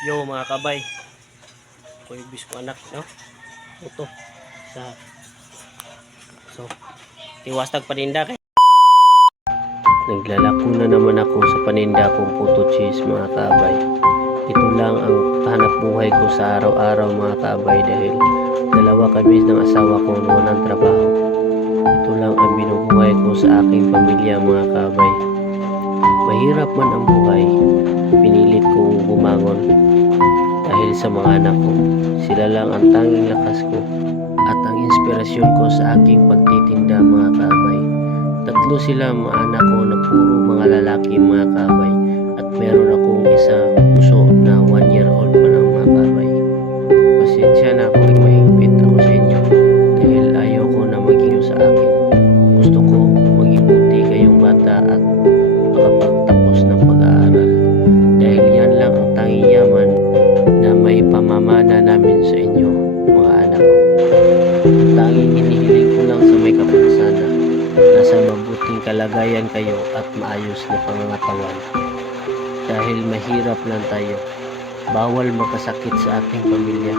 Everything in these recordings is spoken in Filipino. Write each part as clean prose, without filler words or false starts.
Yo mga kabay, ko yung bis ko anak, no? Ito sa so tiwastag paninda kay naglalako na naman ako sa paninda kong puto cheese mga kabay. Ito lang ang hanap buhay ko sa araw-araw mga kabay dahil dalawa kami ng asawa ko na walang trabaho. Ito lang ang binubuhay ko sa aking pamilya mga kabay. Mahirap man ang buhay, pinilit kong bumangon dahil sa mga anak ko. Sila lang ang tanging lakas ko at ang inspirasyon ko sa aking pagtitinda mga kabay. Tatlo sila mga anak ko na puro mga lalaki mga kabay at meron akong isa puso na 1 year old pa lang mga kabay. Pasensya na kung mahigpit ako sa inyo dahil ayaw ko na maging sa akin. Gusto ko maging buti kayong bata at makapagtapos ng pag-aaral dahil yan lang ang tanging yaman na may pamamana namin sa inyo mga anak ko. Tanging hinihiling ko lang sa may kapal sana nasa mabuting kalagayan kayo at maayos na pangangatawan dahil mahirap lang tayo. Bawal magkasakit sa ating pamilya.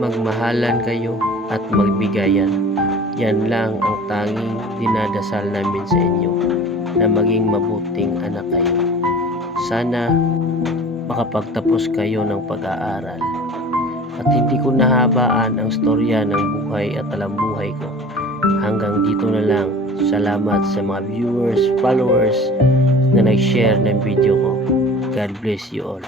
Magmahalan kayo at magbigayan. Yan lang ang tanging dinadasal namin sa inyo na maging mabuting anak kayo. Sana makapagtapos kayo ng pag-aaral. At hindi ko nahabaan ang storya ng buhay at talambuhay ko. Hanggang dito na lang. Salamat sa mga viewers, followers na nag-share ng video ko. God bless you all.